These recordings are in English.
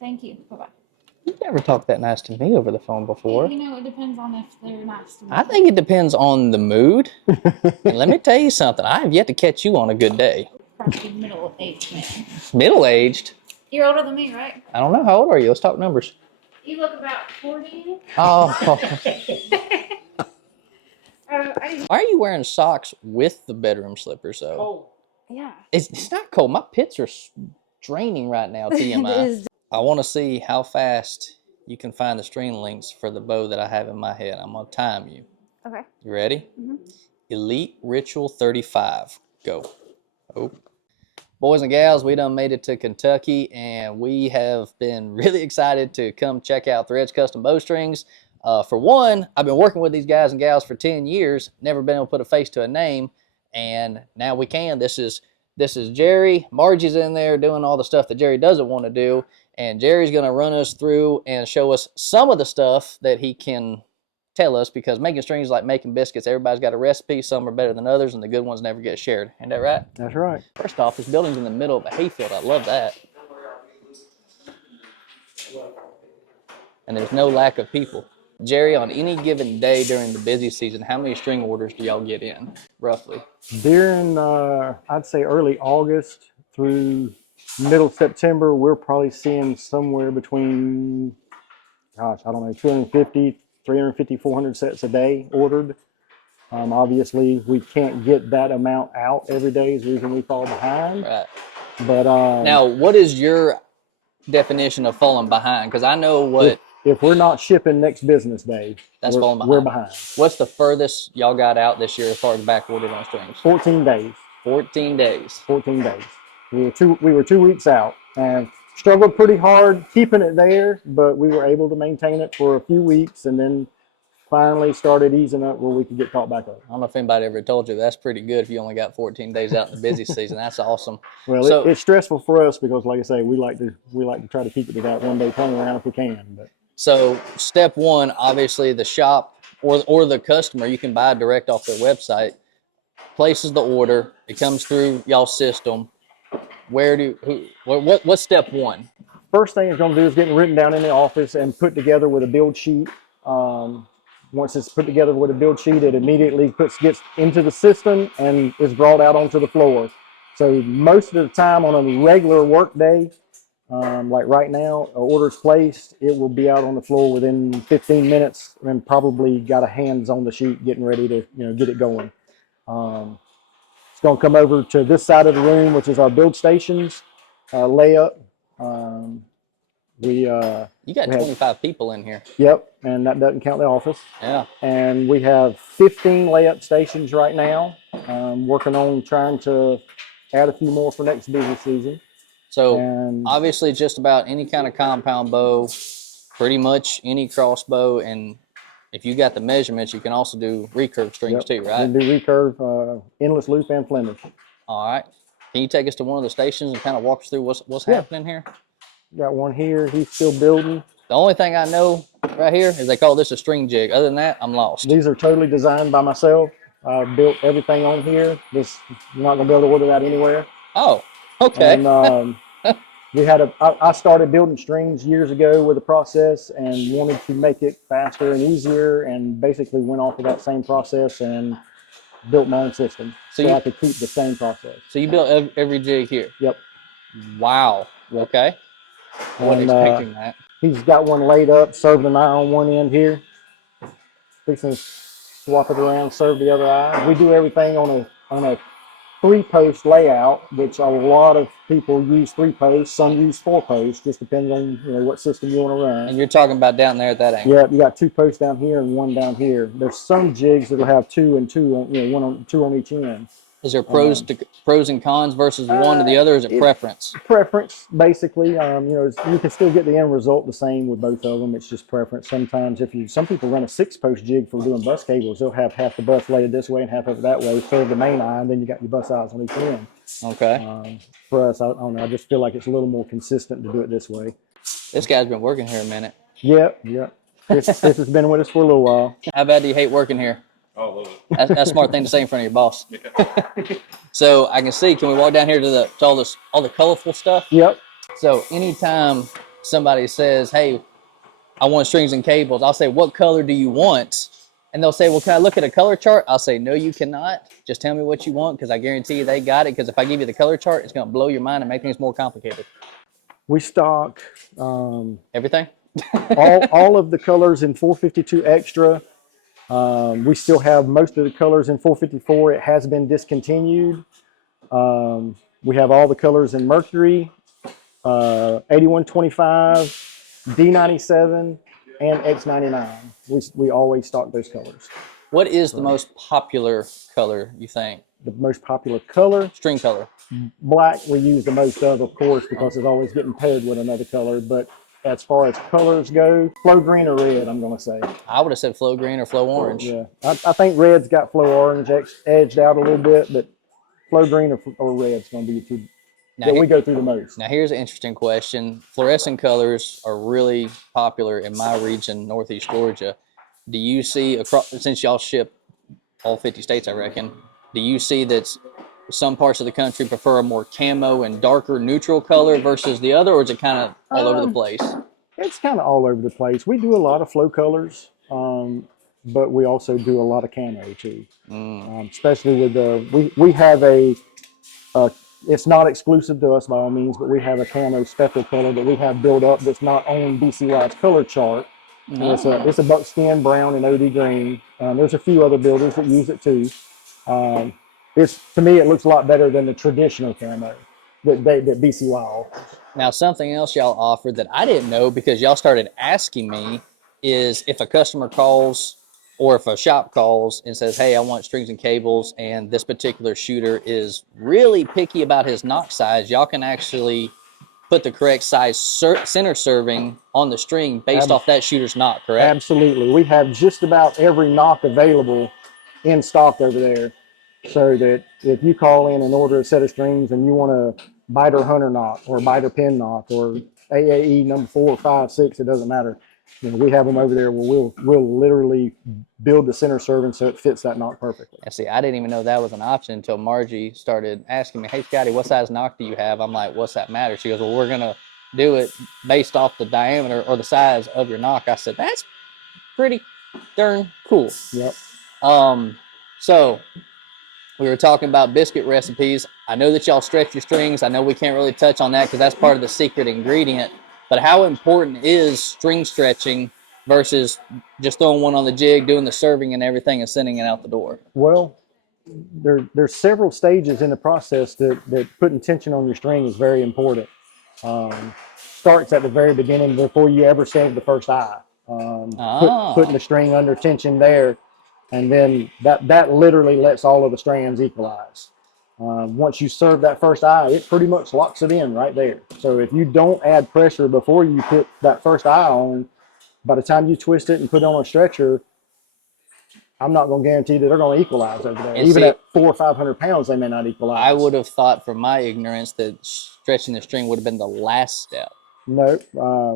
Thank you. Bye bye. You never talked that nice to me over the phone before. You know, it depends on if they're nice to me. I think it depends on the mood. And let me tell you something. I have yet to catch you on a good day. Probably middle-aged man. Middle-aged? You're older than me, right? I don't know. How old are you? Let's talk numbers. You look about 40. Oh. Why are you wearing socks with the bedroom slippers, though? Cold. Yeah. It's not cold. My pits are draining right now, TMI. I want to see how fast you can find the string links for the bow that I have in my head. I'm going to time you. Okay. You ready? Mm-hmm. Elite Ritual 35. Go. Oh. Boys and gals, we done made it to Kentucky, and we have been really excited to come check out Threads Custom Bowstrings. For one, I've been working with these guys and gals for 10 years, never been able to put a face to a name, and now we can. This is Jerry. Margie's in there doing all the stuff that Jerry doesn't want to do, and Jerry's going to run us through and show us some of the stuff that he can tell us, because making strings is like making biscuits. Everybody's got a recipe. Some are better than others, and the good ones never get shared. Ain't that right? That's right. First off, this building's in the middle of a hayfield. I love that. And there's no lack of people. Jerry, on any given day during the busy season, how many string orders do y'all get in, roughly? During, I'd say early August through middle September, we're probably seeing somewhere between, gosh, I don't know, 250, 350, 400 sets a day ordered. Obviously, we can't get that amount out every day is the reason we fall behind. Right. But now, what is your definition of falling behind? Because I know what... If we're not shipping next business day, that's falling behind. We're behind. What's the furthest y'all got out this year as far as back ordered on strings? 14 days. 14 days. 14 days. We were 2 weeks out and struggled pretty hard keeping it there, but we were able to maintain it for a few weeks, and then finally started easing up where we could get caught back up. I don't know if anybody ever told you that's pretty good if you only got 14 days out in the busy season. That's awesome. Well, so, it's stressful for us because, like I say, we like to try to keep it to that 1 day turnaround if we can. But so step one, obviously the shop or the customer, you can buy direct off their website, places the order, it comes through y'all's system. What's step one? First thing it's going to do is getting written down in the office and put together with a build sheet. Once it's put together with a build sheet, it immediately gets into the system and is brought out onto the floor. So most of the time on a regular work day, like right now, order's placed, it will be out on the floor within 15 minutes and probably got a hands on the sheet getting ready to get it going. It's going to come over to this side of the room, which is our build stations, layup. You got 25 people in here. Yep, and that doesn't count the office. Yeah. And we have 15 layup stations right now. Working on trying to add a few more for next busy season. So obviously just about any kind of compound bow, pretty much any crossbow, and if you got the measurements, you can also do recurve strings too, right? We do recurve, endless loop, and Flemish. All right. Can you take us to one of the stations and kind of walk us through what's happening here? Got one here. He's still building. The only thing I know right here is they call this a string jig. Other than that, I'm lost. These are totally designed by myself. I built everything on here. You're not going to be able to order that anywhere. Oh, okay. And I started building strings years ago with a process and wanted to make it faster and easier, and basically went off of that same process and built my own system so I could keep the same process. So you built every jig here? Yep. Wow. Okay. I wasn't expecting that. He's got one laid up, served an eye on one end here. Fixing to swap it around, serve the other eye. We do everything on a 3-post layout, which a lot of people use 3 posts. Some use 4 posts. Just depends on what system you want to run. And you're talking about down there at that angle. Yeah, you got 2 posts down here and 1 down here. There's some jigs that'll have 2 and 2 on 2 on each end. Is there pros and cons versus one to the other? Or is it preference? Preference, basically. You can still get the end result the same with both of them. It's just preference. Sometimes some people run a 6-post jig for doing bus cables. They'll have half the bus laid this way and half of it that way. Serve the main eye, and then you got your bus eyes on each end. Okay. For us, I don't know. I just feel like it's a little more consistent to do it this way. This guy's been working here a minute. Yep. This has been with us for a little while. How bad do you hate working here? Oh, I love it. That's a smart thing to say in front of your boss. Yeah. So I can see. Can we walk down here to all the colorful stuff? Yep. So anytime somebody says, hey, I want strings and cables, I'll say, what color do you want? And they'll say, well, can I look at a color chart? I'll say, no, you cannot. Just tell me what you want, because I guarantee you they got it. Because if I give you the color chart, it's going to blow your mind and make things more complicated. We stock Everything? all of the colors in 452 Extra. We still have most of the colors in 454. It has been discontinued. We have all the colors in Mercury, 8125, D97, and X99. We always stock those colors. What is the most popular color, you think? The most popular color, String color. black, we use the most of course, because it's always getting paired with another color. But as far as colors go, flow green or red, I'm going to say. I would have said flow green or flow orange. Yeah, I think red's got flow orange edged out a little bit, but flow green or red's going to be the two that we go through the most. Now, here's an interesting question. Fluorescent colors are really popular in my region, Northeast Georgia. Do you see, across, since y'all ship all 50 states, I reckon, do you see that some parts of the country prefer a more camo and darker neutral color versus the other, or is it kind of all over the place? It's kind of all over the place. We do a lot of flow colors, but we also do a lot of camo too. Especially with we have it's not exclusive to us by all means, but we have a camo special color that we have built up that's not on BCY's color chart. It's a buckskin brown and OD green. There's a few other builders that use it too. To me, it looks a lot better than the traditional camo that BCY offers. Now, something else y'all offered that I didn't know, because y'all started asking me, is if a customer calls or if a shop calls and says, hey, I want strings and cables, and this particular shooter is really picky about his knock size, y'all can actually put the correct size center serving on the string based off that shooter's knock, correct? Absolutely. We have just about every knock available in stock over there, so that if you call in and order a set of strings and you want a biter hunter knock or biter pin knock or AAE number 4, 5, 6, it doesn't matter. We have them over there where we'll literally build the center serving so it fits that knock perfectly. And see, I didn't even know that was an option until Margie started asking me, hey, Scotty, what size knock do you have? I'm like, what's that matter? She goes, well, we're going to do it based off the diameter or the size of your knock. I said, that's pretty darn cool. Yep. So we were talking about biscuit recipes. I know that y'all stretch your strings. I know we can't really touch on that because that's part of the secret ingredient. But how important is string stretching versus just throwing one on the jig, doing the serving and everything, and sending it out the door? Well, there's several stages in the process that putting tension on your string is very important. Starts at the very beginning before you ever save the first eye. Putting the string under tension there, and then that literally lets all of the strands equalize. Once you serve that first eye, it pretty much locks it in right there. So if you don't add pressure before you put that first eye on, by the time you twist it and put it on a stretcher, I'm not going to guarantee that they're going to equalize over there. Even at 400 or 500 pounds, they may not equalize. I would have thought, from my ignorance, that stretching the string would have been the last step. No,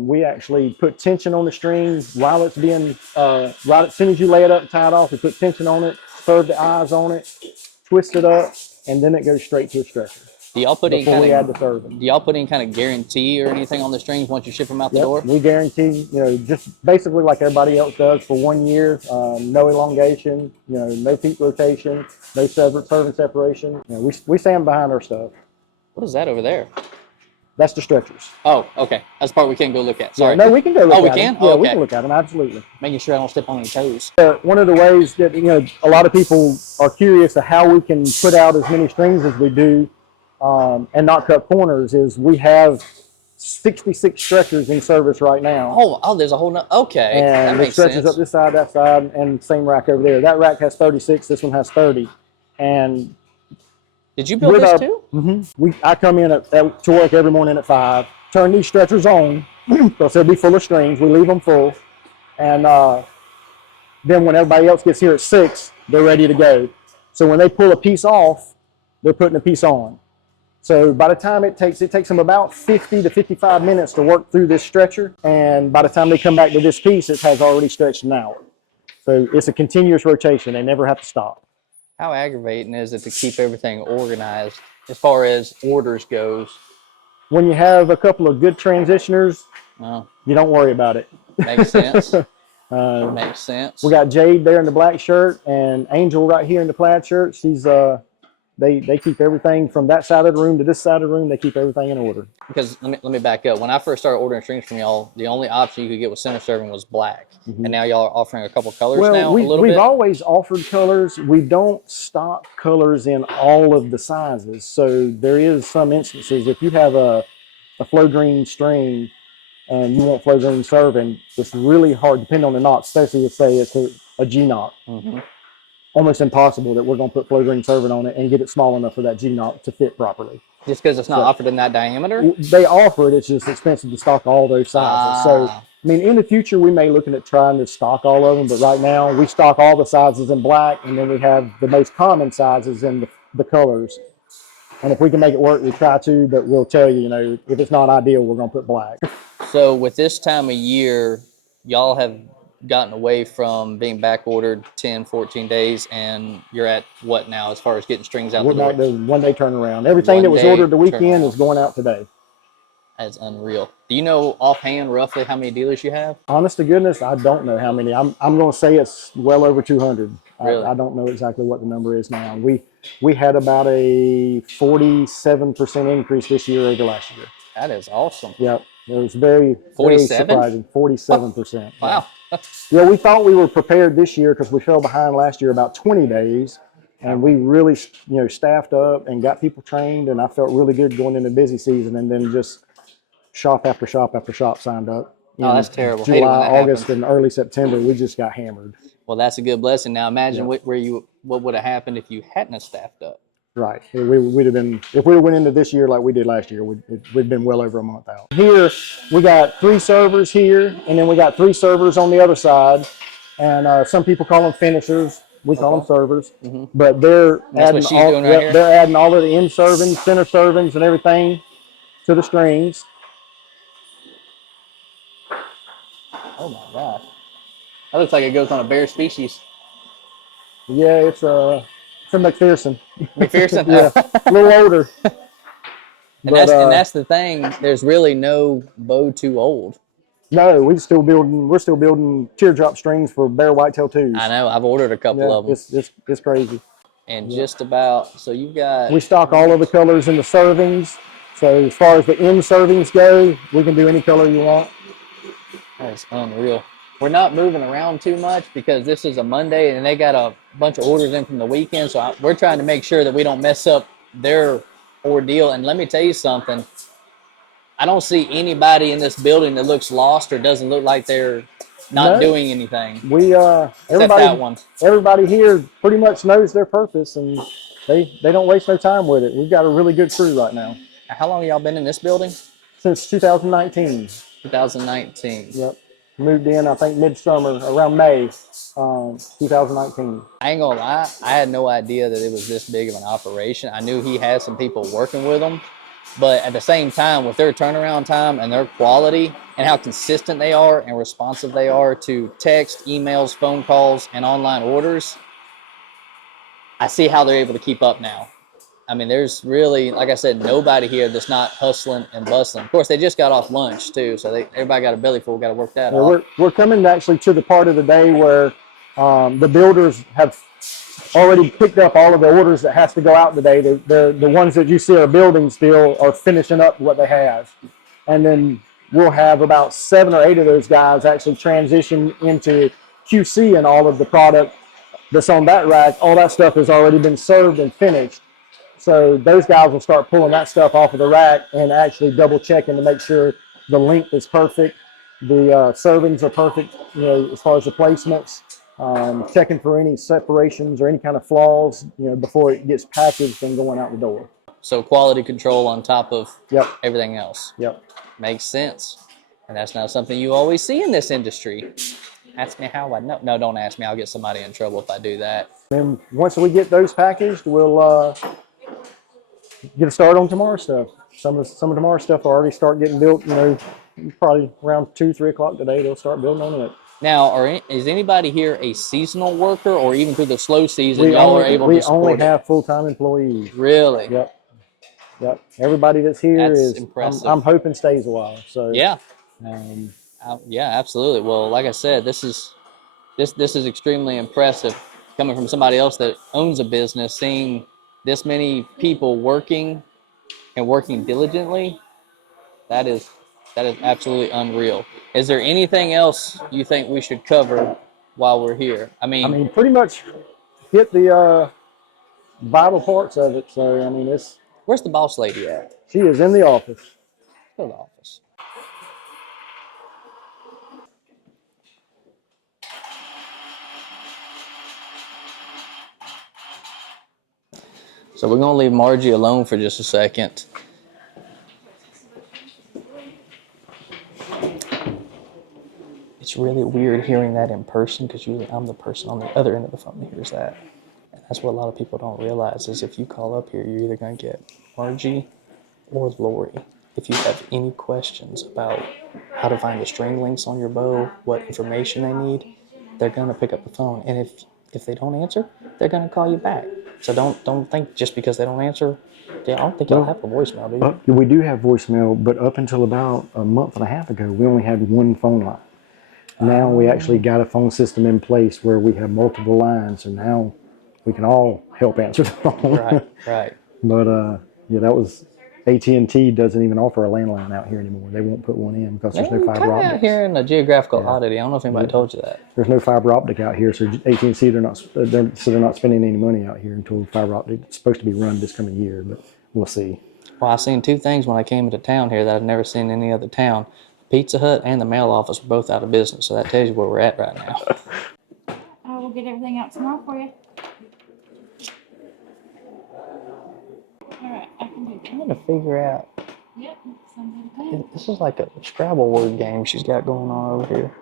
we actually put tension on the string while it's being, right as soon as you lay it up and tie it off, we put tension on it, serve the eyes on it, twist it up, and then it goes straight to a stretcher. Do y'all put any kind of guarantee or anything on the strings once you ship them out the door? We guarantee, just basically like everybody else does, for 1 year, no elongation, no peak rotation, no serving separation. We stand behind our stuff. What is that over there? That's the stretchers. Oh, okay. That's the part we can't go look at. Sorry. No, we can go look at them. Oh, we can? Yeah, okay. We can look at them, absolutely. Making sure I don't step on any toes. One of the ways that, a lot of people are curious of how we can put out as many strings as we do and not cut corners is we have 66 stretchers in service right now. Oh, there's a whole okay. And that makes stretchers sense. up this side, that side, and same rack over there. That rack has 36, this one has 30. And did you build this too? Mm-hmm. I come in to work every morning at 5, turn these stretchers on, because they'll be full of strings. We leave them full. And then when everybody else gets here at 6, they're ready to go. So when they pull a piece off, they're putting a piece on. So by the time it takes them about 50 to 55 minutes to work through this stretcher. And by the time they come back to this piece, it has already stretched an hour. So it's a continuous rotation. They never have to stop. How aggravating is it to keep everything organized as far as orders goes? When you have a couple of good transitioners No, You don't worry about it. makes sense. Uh, Makes sense. we got Jade there in the black shirt and Angel right here in the plaid shirt. She's they keep everything from that side of the room to this side of the room. They keep everything in order. Because let me back up. When I first started ordering strings from y'all, the only option you could get with center serving was black, and now y'all are offering a couple colors now. Well, a little we've bit. always offered colors. We don't stock colors in all of the sizes. So there is some instances if you have a flow green string and you want flow green serving, it's really hard, depending on the knot, especially if say it's a G knot. Mm-hmm. Almost impossible that we're going to put flow green serving on it and get it small enough for that G knot to fit properly. Just because it's not offered in that diameter? They offer it, it's just expensive to stock all those sizes. So, I mean, in the future, we may looking at trying to stock all of them, but right now we stock all the sizes in black, and then we have the most common sizes in the colors. And if we can make it work, we try to, but we'll tell you, you know, if it's not ideal, we're going to put black. So with this time of year, y'all have gotten away from being back ordered 10, 14 days, and you're at what now as far as getting strings out We're the door? back to 1 day turnaround. Everything that was ordered the weekend is going out today. That's unreal. Do you know offhand roughly how many dealers you have? Honest to goodness, I don't know how many. I'm going to say it's well over 200. Really? I don't know exactly what the number is now. We had about a 47% increase this year over last year. That is awesome. Yep. It was very, 47? very surprising. 47%. Wow. Yeah, we thought we were prepared this year because we fell behind last year about 20 days. And we really, you know, staffed up and got people trained. And I felt really good going into busy season. And then just shop after shop after shop signed up. Oh, that's terrible. July, that August, happens. and early September, we just got hammered. Well, that's a good blessing. Now imagine what would have happened if you hadn't have staffed up. Right. We'd have been, if we went into this year like we did last year, we'd been well over a month out. Here, we got 3 servers here, and then we got 3 servers on the other side. And some people call them finishers. We call them servers. Mm-hmm. But they're That's adding they're adding all of the end servings, center servings, and everything to the strings. Oh my gosh. That looks like it goes on a bear species. Yeah, it's a McPherson. McPherson? Yeah, a little older. And that's the thing. There's really no bow too old. No, we're still building teardrop strings for bear whitetail twos. I know. I've ordered a couple of them. It's crazy. And just about, so you've got... We stock all of the colors in the servings. So as far as the end servings go, we can do any color you want. That's unreal. We're not moving around too much because this is a Monday and they got a bunch of orders in from the weekend. So we're trying to make sure that we don't mess up their ordeal. And let me tell you something. I don't see anybody in this building that looks lost or doesn't look like they're not doing anything. Everybody here pretty much knows their purpose and they don't waste no time with it. We've got a really good crew right now. How long have y'all been in this building? Since 2019. 2019. Yep. Moved in, I think, midsummer, around May 2019. I ain't gonna lie, I had no idea that it was this big of an operation. I knew he had some people working with him, but at the same time, with their turnaround time and their quality and how consistent they are and responsive they are to text, emails, phone calls, and online orders, I see how they're able to keep up now. I mean, there's really, like I said, nobody here that's not hustling and bustling. Of course, they just got off lunch, too, so everybody got a belly full, got to work that out. We're coming actually to the part of the day where the builders have already picked up all of the orders that has to go out today. The ones that you see are building still are finishing up what they have. And then we'll have about 7 or 8 of those guys actually transition into QC and all of the product that's on that rack. All that stuff has already been served and finished. So those guys will start pulling that stuff off of the rack and actually double checking to make sure the length is perfect, the servings are perfect, you know, as far as the placements, checking for any separations or any kind of flaws, you know, before it gets packaged and going out the door. So quality control on top of everything else. Yep. Makes sense. And that's not something you always see in this industry. Ask me how I know. No, don't ask me. I'll get somebody in trouble if I do that. Then once we get those packaged, we'll get a start on tomorrow's stuff. Some of tomorrow's stuff will already start getting built, you know, probably around 2-3 o'clock today. They'll start building on it. Now, is anybody here a seasonal worker, or even through the slow season, y'all are able to support We only have full-time employees. Really? Yep. Everybody that's here That's is impressive. I'm hoping stays a while. So yeah. Yeah, absolutely. Well, like I said, this is extremely impressive coming from somebody else that owns a business, seeing this many people working and working diligently. That is absolutely unreal. Is there anything else you think we should cover while we're here? I I mean, mean, pretty much hit the vital parts of it. So I mean, where's the boss lady at? she is in the office. Go to the office. So we're gonna leave Margie alone for just a second. It's really weird hearing that in person because usually I'm the person on the other end of the phone that hears that. And that's what a lot of people don't realize is if you call up here, you're either gonna get Margie or Lori. If you have any questions about how to find the string links on your bow, what information they need, they're gonna pick up the phone. And if they don't answer, they're gonna call you back. So don't think just because they don't answer. I don't think y'all have a voicemail, do you? We do have voicemail, but up until about a month and a half ago, we only had one phone line. Now we actually got a phone system in place where we have multiple lines, and now we can all help answer the phone. Right. But yeah, that was AT&T doesn't even offer a landline out here anymore. They won't put one in because there's no Kind fiber of out optics. here in a geographical oddity. I don't know if anybody told you that. There's no fiber optic out here, so AT&T they're not spending any money out here until fiber optic. It's supposed to be run this coming year, but we'll see. Well, I seen two things when I came into town here that I've never seen in any other town. Pizza Hut and the mail office were both out of business, so that tells you where we're at right now. I will get everything out tomorrow for you. Alright, I can do I'm gonna figure out. that. Yep, something good. This is like a Scrabble word game she's got going on over here.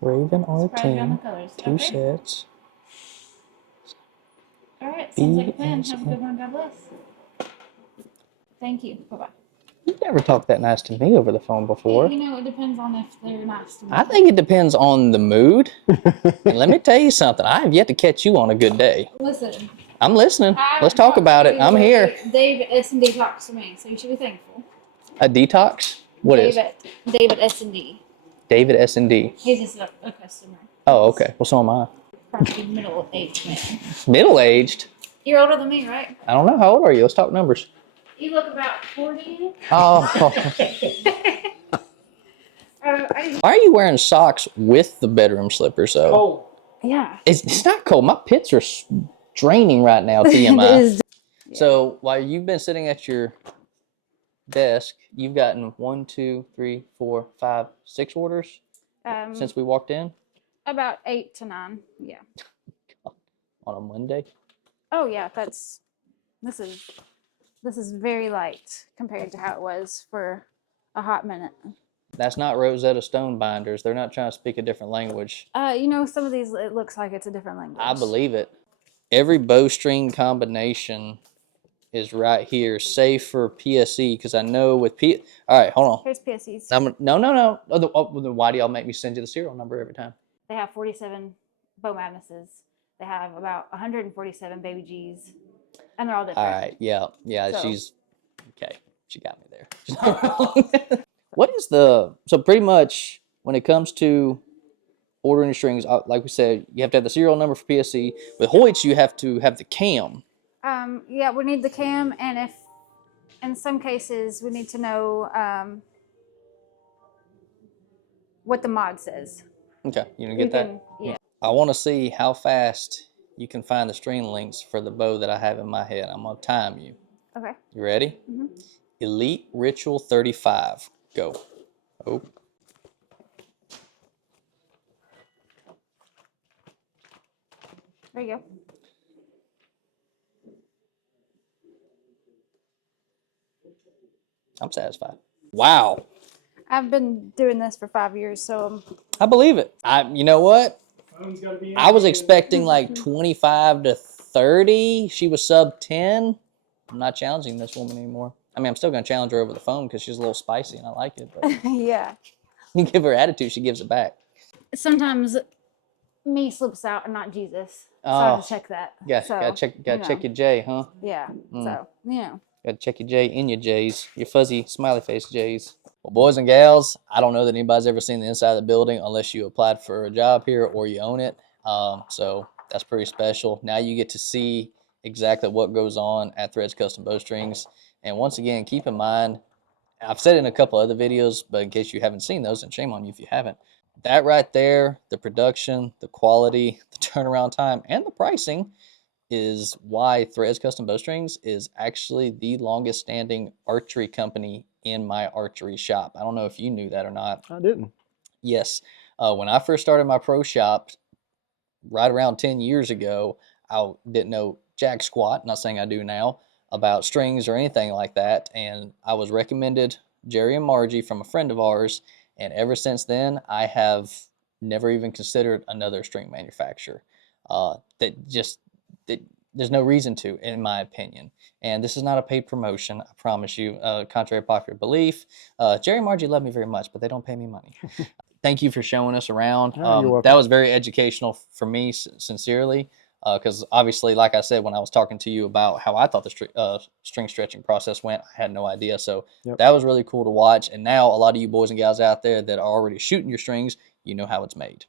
Raven or Surprise you on the team, colors. two Okay. sets. Alright, sounds like a plan. Have a good one. God bless. Thank you. Bye-bye. You've never talked that nice to me over the phone before. You know, it depends on if they're nice to me. I think it depends on the mood. And let me tell you something. I have yet to catch you on a good day. Listen. I'm listening. I Let's talk talked about to it. you I'm the way here. David S&D talks to me, so you should be thankful. A detox? What is? David S&D. David S&D. He's just a customer. Oh, okay. Well, so am I. Probably middle-aged man. Middle-aged? You're older than me, right? I don't know. How old are you? Let's talk numbers. You look about 40. Oh. Why are you wearing socks with the bedroom slippers, though? Oh. Yeah. It's not cold. My pits are draining right now, TMI. So while you've been sitting at your desk, you've gotten 1, 2, 3, 4, 5, 6 orders since we walked in? About 8 to 9, yeah. On a Monday? Oh yeah, this is very light compared to how it was for a hot minute. That's not Rosetta Stone binders. They're not trying to speak a different language. You know, some of these, it looks like it's a different language. I believe it. Every bowstring combination is right here, save for PSE, because I know with all right, hold on. Here's PSEs. No. Then why do y'all make me send you the serial number every time? They have 47 Bow Madnesses. They have about 147 Baby G's, and they're all different. All right, yeah, So- she's okay. She got me there. She's not wrong. What is so pretty much when it comes to ordering your strings, like we said, you have to have the serial number for PSE. With Hoyts, you have to have the cam. Yeah, we need the cam, and if in some cases we need to know what the mod says. Okay, you gonna get that? Yeah. I want to see how fast you can find the string links for the bow that I have in my head. I'm gonna time you. Okay. You ready? Mhm. Elite Ritual 35. Go. Oh. There you go. I'm satisfied. Wow. I've been doing this for 5 years, so I believe it. You know what? I was expecting like 25 to 30. She was sub 10. I'm not challenging this woman anymore. I mean, I'm still going to challenge her over the phone because she's a little spicy and I like it. But yeah. you give her attitude, she gives it back. Sometimes me slips out and not Jesus. So I have to check that. Yeah, So, gotta check your J, huh? Yeah. Mm. So, you know. Gotta check your J in your J's, your fuzzy smiley face J's. Well, boys and gals, I don't know that anybody's ever seen the inside of the building unless you applied for a job here or you own it. So that's pretty special. Now you get to see exactly what goes on at Threads Custom Bowstrings. And once again, keep in mind, I've said it in a couple other videos, but in case you haven't seen those, and shame on you if you haven't, that right there, the production, the quality, the turnaround time, and the pricing is why Threads Custom Bowstrings is actually the longest standing archery company in my archery shop. I don't know if you knew that or not. I didn't. Yes. When I first started my pro shop right around 10 years ago, I didn't know jack squat, not saying I do now, about strings or anything like that. And I was recommended Jerry and Margie from a friend of ours. And ever since then, I have never even considered another string manufacturer. There's no reason to, in my opinion. And this is not a paid promotion, I promise you, contrary to popular belief. Jerry and Margie love me very much, but they don't pay me money. Thank you for showing us around. Oh, you're welcome. That was very educational for me, sincerely, because obviously, like I said, when I was talking to you about how I thought the string stretching process went, I had no idea. So that was really cool to watch. And now a lot of you boys and gals out there that are already shooting your strings, you know how it's made.